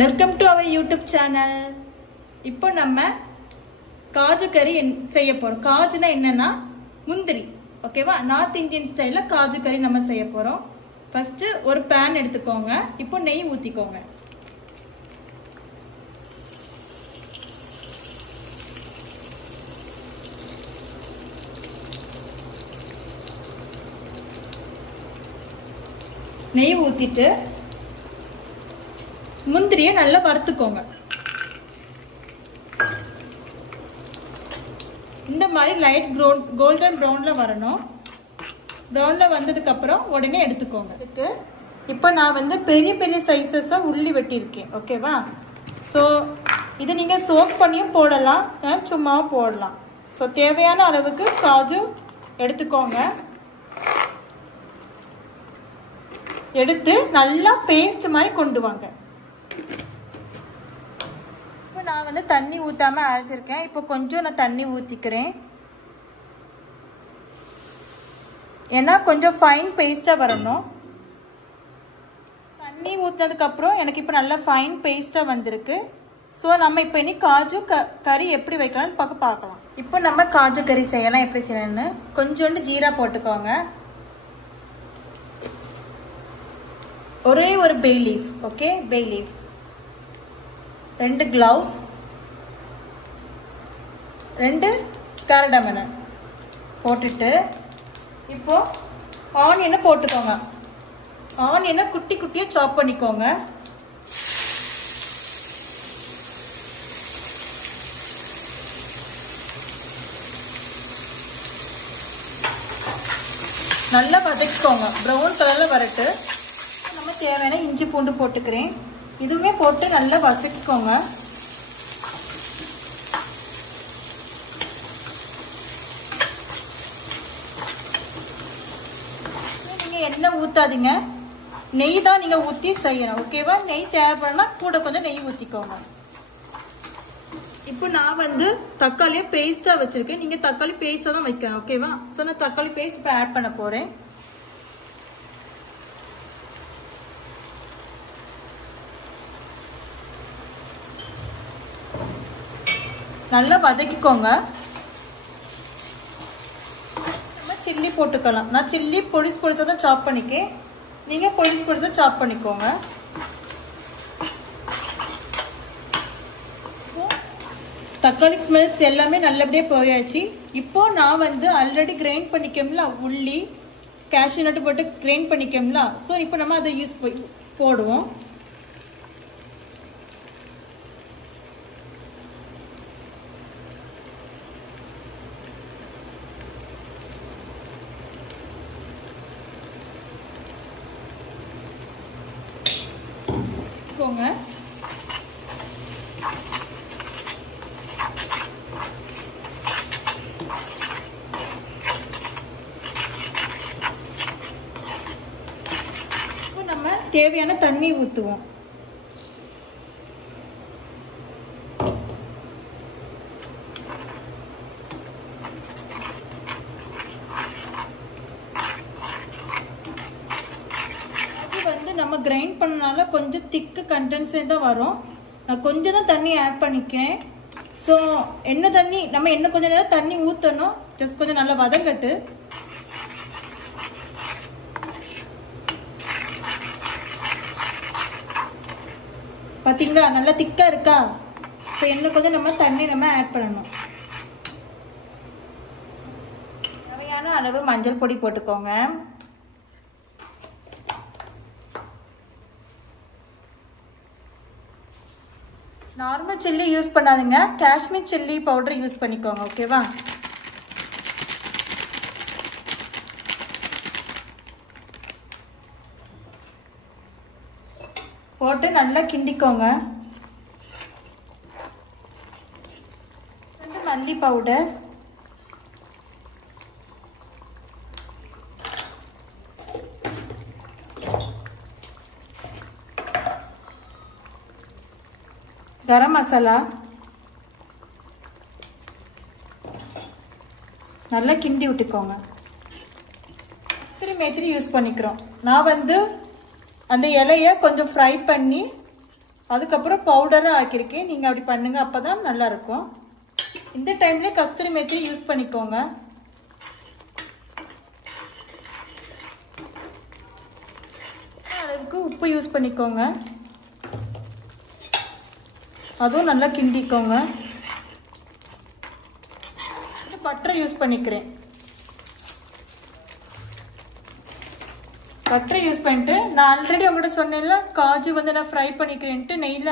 Welcome to our YouTube channel. இப்போ நம்ம காஜு கறி செய்ய போறோம். காஜுனா என்னன்னா முந்திரி. ஓகேவா? நார்த் இந்தியன் ஸ்டைல்ல காஜு கறி நம்ம செய்ய போறோம். ஃபர்ஸ்ட் ஒரு pan எடுத்துக்கோங்க. இப்போ நெய் ஊத்திக்கோங்க. நெய் ஊத்திட்டு முந்திரியை நல்லா வறுத்துக்கோங்க. இந்த மாதிரி லைட் கோல்டன் ப்ரௌன்ல வரணும். ப்ரௌன்ல வந்ததுக்கு அப்புறம் உடனே எடுத்துக்கோங்க. இப்போ நான் வந்து பெரிய பெரிய சைஸஸா உள்ளி வெட்டியிருக்கேன். ஓகேவா? ஸோ இது நீங்க சோக் பண்ணியும் போடலாம், சும்மாவும் போடலாம். ஸோ தேவையான அளவுக்கு காஜு எடுத்துக்கோங்க. எடுத்து நல்லா பேஸ்ட் மாதிரி கொண்டு வாங்க. இப்போ நான் வந்து தண்ணி ஊத்தாம அரைச்சிருக்கேன். இப்போ கொஞ்சம் நான் தண்ணி ஊத்திக்கிறேன். ஏன்னா கொஞ்சம் ஃபைன் பேஸ்டா வரணும். தண்ணி ஊத்தினதுக்கு அப்புறம் எனக்கு இப்போ நல்லா ஃபைன் பேஸ்டா வந்திருக்கு. ஸோ நம்ம இப்போ இனி காஜு கறி எப்படி வைக்கலாம்னு பார்க்கலாம். இப்போ நம்ம காஜு கறி செய்யலாம். எப்படி செய்யணும்னு கொஞ்சோண்டு ஜீரா போட்டுக்கோங்க. ஒரே ஒரு பே லீஃப். ஓகே, பே லீஃப், 2 gloves, 2 காரடமனை போட்டுட்டு இப்போ ஆனியனை போட்டுக்கோங்க. ஆனியனை குட்டி குட்டியா சாப் பண்ணிக்கோங்க. நல்லா வதக்கிக்கோங்க. ப்ரௌன் கலர்ல வரட்டு. நம்ம தேவையான இஞ்சி பூண்டு போட்டுக்கிறேன். இதுவுமே போட்டு நல்லா வதக்கிக்கோங்க. நீங்க எண்ணெய் ஊத்தாதீங்க, நெய் தான் நீங்க ஊத்தி செய்யணும். ஓகேவா? நெய் தேவைப்படனா கூட கொஞ்சம் நெய் ஊத்திக்கோங்க. இப்போ நான் வந்து தக்காளியை பேஸ்டா வச்சிருக்கேன். நீங்க தக்காளி பேஸ்டா தான் வைக்கணும். ஓகேவா? சோ நான் தக்காளி பேஸ்ட் இப்போ ஆட் பண்ண போறேன். நல்லா வதக்கிக்கோங்க. நம்ம சில்லி போட்டுக்கலாம். நான் சில்லி பொடிசு பொடிசா தான் சாப் பண்ணிக்கேன். நீங்க பொடிசு பொடிசா சாப் பண்ணிக்கோங்க. தக்காளி ஸ்மெல்ஸ் எல்லாமே நல்லபடியா போயாச்சு. இப்போ நான் வந்து ஆல்ரெடி கிரைண்ட் பண்ணிக்கோம்ல, உள்ளி கேஷ்யூ நட் போட்டு கிரைண்ட் பண்ணிக்கோம்ல. ஸோ இப்போ நம்ம அதை போடுவோம். நம்ம தேவையான தண்ணி ஊத்துவோம். நம்ம கிரைண்ட் பண்ணனால கொஞ்சம் திக்கு கண்டென்ஸே தான் வரும். நான் கொஞ்சம் தான் தண்ணி ஆட் பண்ணிக்கிறேன். ஸோ என்ன தண்ணி நம்ம என்ன கொஞ்சம் நேரம் தண்ணி ஊற்றணும். ஜஸ்ட் கொஞ்சம் நல்லா வதங்கட்டு. பார்த்தீங்களா நல்லா திக்கா இருக்கா? ஸோ இன்னும் கொஞ்சம் நம்ம தண்ணி ஆட் பண்ணணும். தேவையான அளவு மஞ்சள் பொடி போட்டுக்கோங்க. நார்மல் சில்லி யூஸ் பண்ணாதீங்க, காஷ்மீர் சில்லி பவுடர் யூஸ் பண்ணிக்கோங்க. ஓகேவா? போட்டு நல்லா கிண்டிக்கோங்க. மல்லி பவுடர், கரம் மசாலா நல்லா கிண்டி விட்டுக்கோங்க. மேத்திரி யூஸ் பண்ணிக்கிறோம். நான் வந்து அந்த இலையை கொஞ்சம் ஃப்ரை பண்ணி அதுக்கப்புறம் பவுடராக ஆக்கியிருக்கேன். நீங்கள் அப்படி பண்ணுங்க, அப்போ தான் நல்லாயிருக்கும். இந்த டைம்லேயே கஸ்தூரி மேத்தி யூஸ் பண்ணிக்கோங்க. அளவுக்கு உப்பு யூஸ் பண்ணிக்கோங்க. அதுவும் நல்லா கிண்டிக்கோங்க. பட்டர் யூஸ் பண்ணிக்கிறேன். பட்டர் யூஸ் பண்ணிட்டு நான் ஆல்ரெடி உங்கள்கிட்ட சொன்னேன்ல காஜு வந்து நான் ஃப்ரை பண்ணிக்கிறேன்ட்டு நெய்யில்.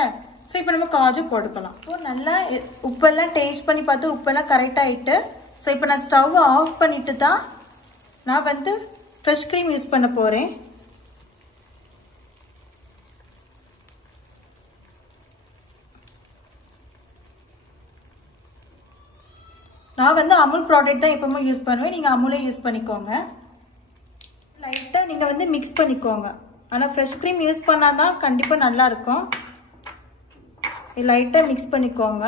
ஸோ இப்போ நம்ம காஜு போட்டுக்கலாம். இப்போ நல்லா உப்பெல்லாம் டேஸ்ட் பண்ணி பார்த்து உப்பெல்லாம் கரெக்டாகிட்டு. ஸோ இப்போ நான் ஸ்டவ் ஆஃப் பண்ணிட்டு தான் நான் வந்து ஃப்ரெஷ் க்ரீம் யூஸ் பண்ண போகிறேன். நான் வந்து அமுல் ப்ராடக்ட் தான் எப்பவுமே யூஸ் பண்ணுவேன். நீங்கள் அமுலே யூஸ் பண்ணிக்கோங்க. லைட்டாக நீங்கள் வந்து மிக்ஸ் பண்ணிக்கோங்க. ஆனால் ஃப்ரெஷ் க்ரீம் யூஸ் பண்ணால் தான் கண்டிப்பாக நல்லாயிருக்கும். லைட்டாக மிக்ஸ் பண்ணிக்கோங்க.